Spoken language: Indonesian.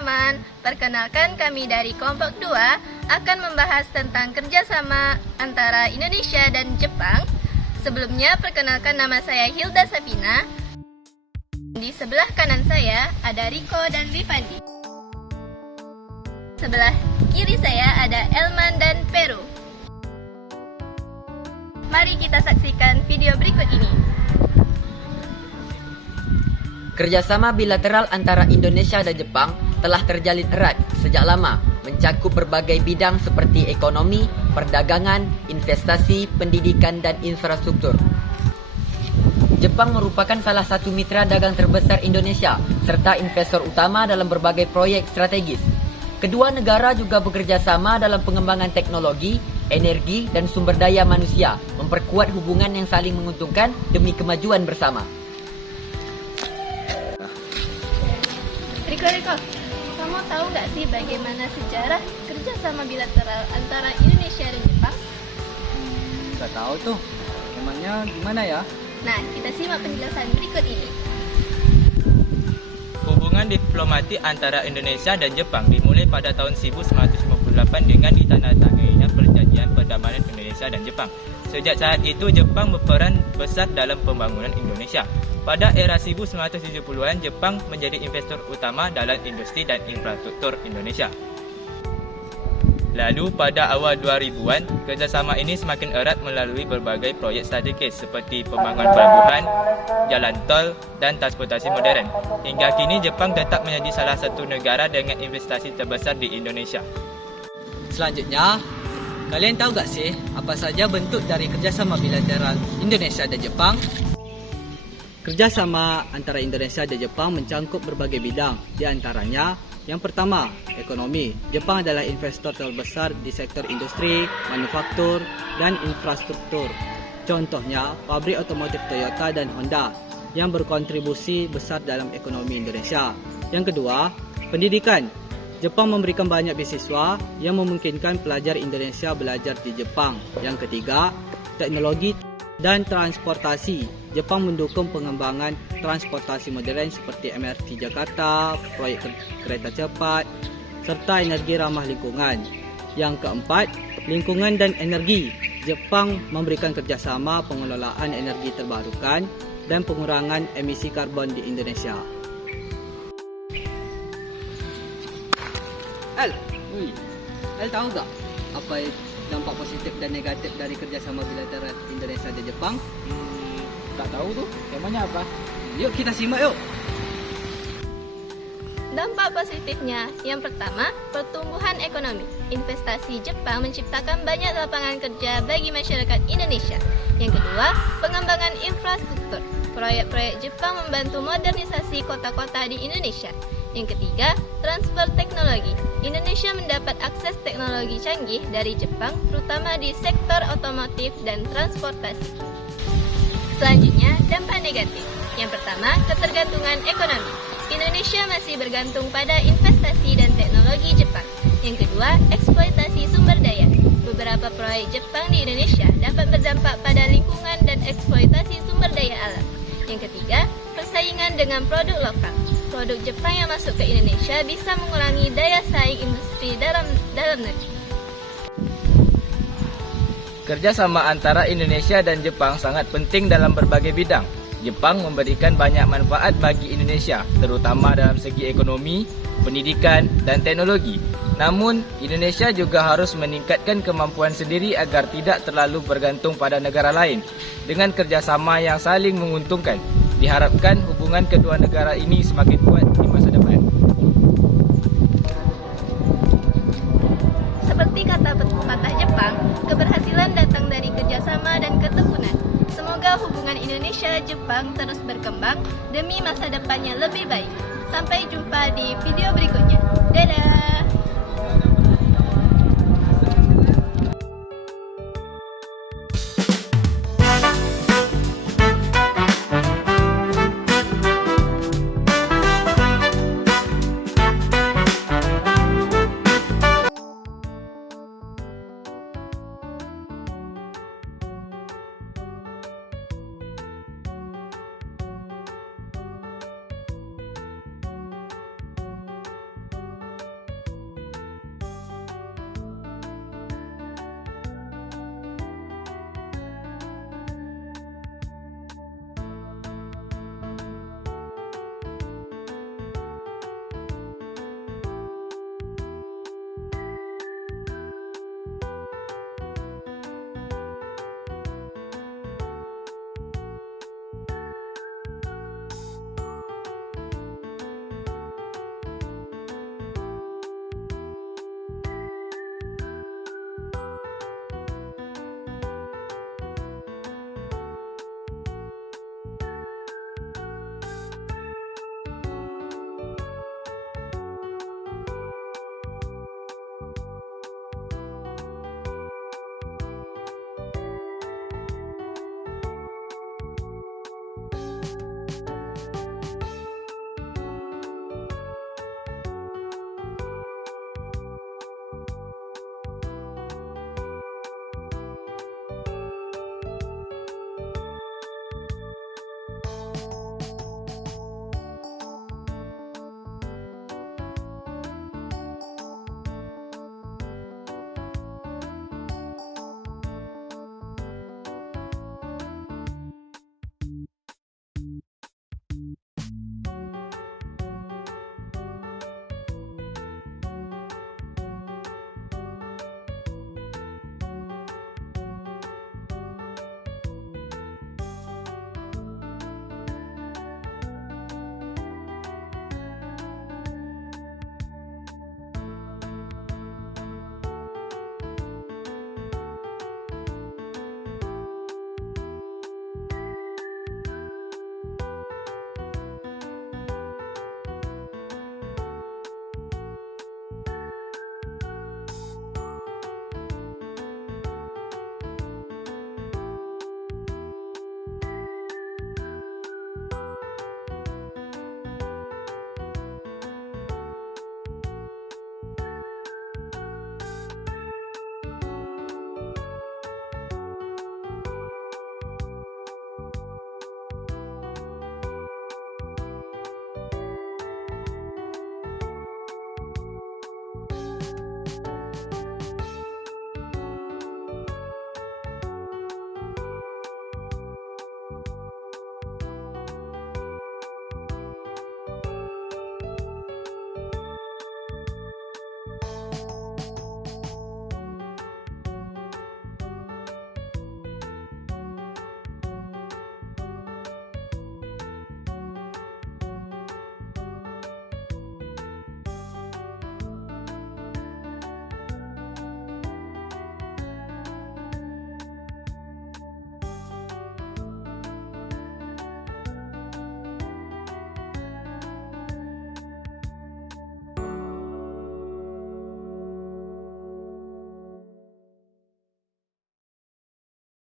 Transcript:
teman-teman, perkenalkan kami dari kelompok 2 akan membahas tentang kerjasama antara Indonesia dan Jepang. Sebelumnya, perkenalkan nama saya Hilda Safina. Di sebelah kanan saya ada Riko dan Vipandi. Sebelah kiri saya ada Elman dan Peru. Mari kita saksikan video berikut ini. Kerjasama bilateral antara Indonesia dan Jepang telah terjalin erat sejak lama, mencakup berbagai bidang seperti ekonomi, perdagangan, investasi, pendidikan, dan infrastruktur. Jepang merupakan salah satu mitra dagang terbesar Indonesia serta investor utama dalam berbagai proyek strategis. Kedua negara juga bekerja sama dalam pengembangan teknologi, energi, dan sumber daya manusia, memperkuat hubungan yang saling menguntungkan demi kemajuan bersama. Riko, kamu tahu nggak sih bagaimana sejarah kerjasama bilateral antara Indonesia dan Jepang? Nggak tahu tuh, emangnya gimana ya? Nah, kita simak penjelasan berikut ini. Hubungan diplomatik antara Indonesia dan Jepang dimulai pada tahun 1958 dengan ditandatangainya Perjanjian Perdamaian Indonesia dan Jepang. Sejak saat itu, Jepang berperan besar dalam pembangunan Indonesia. Pada era 1970-an, Jepang menjadi investor utama dalam industri dan infrastruktur Indonesia. Lalu pada awal 2000-an, kerjasama ini semakin erat melalui berbagai proyek strategis seperti pembangunan pelabuhan, jalan tol, dan transportasi modern. Hingga kini, Jepang tetap menjadi salah satu negara dengan investasi terbesar di Indonesia. Selanjutnya, kalian tahu gak sih apa saja bentuk dari kerjasama bilateral Indonesia dan Jepang? Kerjasama antara Indonesia dan Jepang mencangkup berbagai bidang, di antaranya yang pertama, ekonomi. Jepang adalah investor terbesar di sektor industri, manufaktur, dan infrastruktur. Contohnya, pabrik otomotif Toyota dan Honda yang berkontribusi besar dalam ekonomi Indonesia. Yang kedua, pendidikan. Jepang memberikan banyak beasiswa yang memungkinkan pelajar Indonesia belajar di Jepang. Yang ketiga, teknologi dan transportasi. Jepang mendukung pengembangan transportasi modern seperti MRT Jakarta, proyek kereta cepat, serta energi ramah lingkungan. Yang keempat, lingkungan dan energi. Jepang memberikan kerjasama pengelolaan energi terbarukan dan pengurangan emisi karbon di Indonesia. El tahu gak apa dampak positif dan negatif dari kerjasama bilateral Indonesia dan Jepang? Tak tahu tuh, emangnya apa? Yuk kita simak yuk. Dampak positifnya, yang pertama, pertumbuhan ekonomi. Investasi Jepang menciptakan banyak lapangan kerja bagi masyarakat Indonesia. Yang kedua, pengembangan infrastruktur. Proyek-proyek Jepang membantu modernisasi kota-kota di Indonesia. Yang ketiga, transfer teknologi. Indonesia mendapat akses teknologi canggih dari Jepang, terutama di sektor otomotif dan transportasi. Selanjutnya, dampak negatif. Yang pertama, ketergantungan ekonomi. Indonesia masih bergantung pada investasi dan teknologi Jepang. Yang kedua, eksploitasi sumber daya. Beberapa proyek Jepang di Indonesia dapat berdampak pada lingkungan dan eksploitasi sumber daya alam. Yang ketiga, persaingan dengan produk lokal. Produk Jepang yang masuk ke Indonesia bisa mengurangi daya saing industri dalam negeri. Kerjasama antara Indonesia dan Jepang sangat penting dalam berbagai bidang. Jepang memberikan banyak manfaat bagi Indonesia, terutama dalam segi ekonomi, pendidikan, dan teknologi. Namun, Indonesia juga harus meningkatkan kemampuan sendiri agar tidak terlalu bergantung pada negara lain. Dengan kerjasama yang saling menguntungkan, diharapkan hubungan kedua negara ini semakin kuat di masa depan. Seperti kata pepatah Jepang, keberhasilan datang dari kerjasama dan ketekunan. Semoga hubungan Indonesia-Jepang terus berkembang demi masa depan yang lebih baik. Sampai jumpa di video berikutnya. Dadah!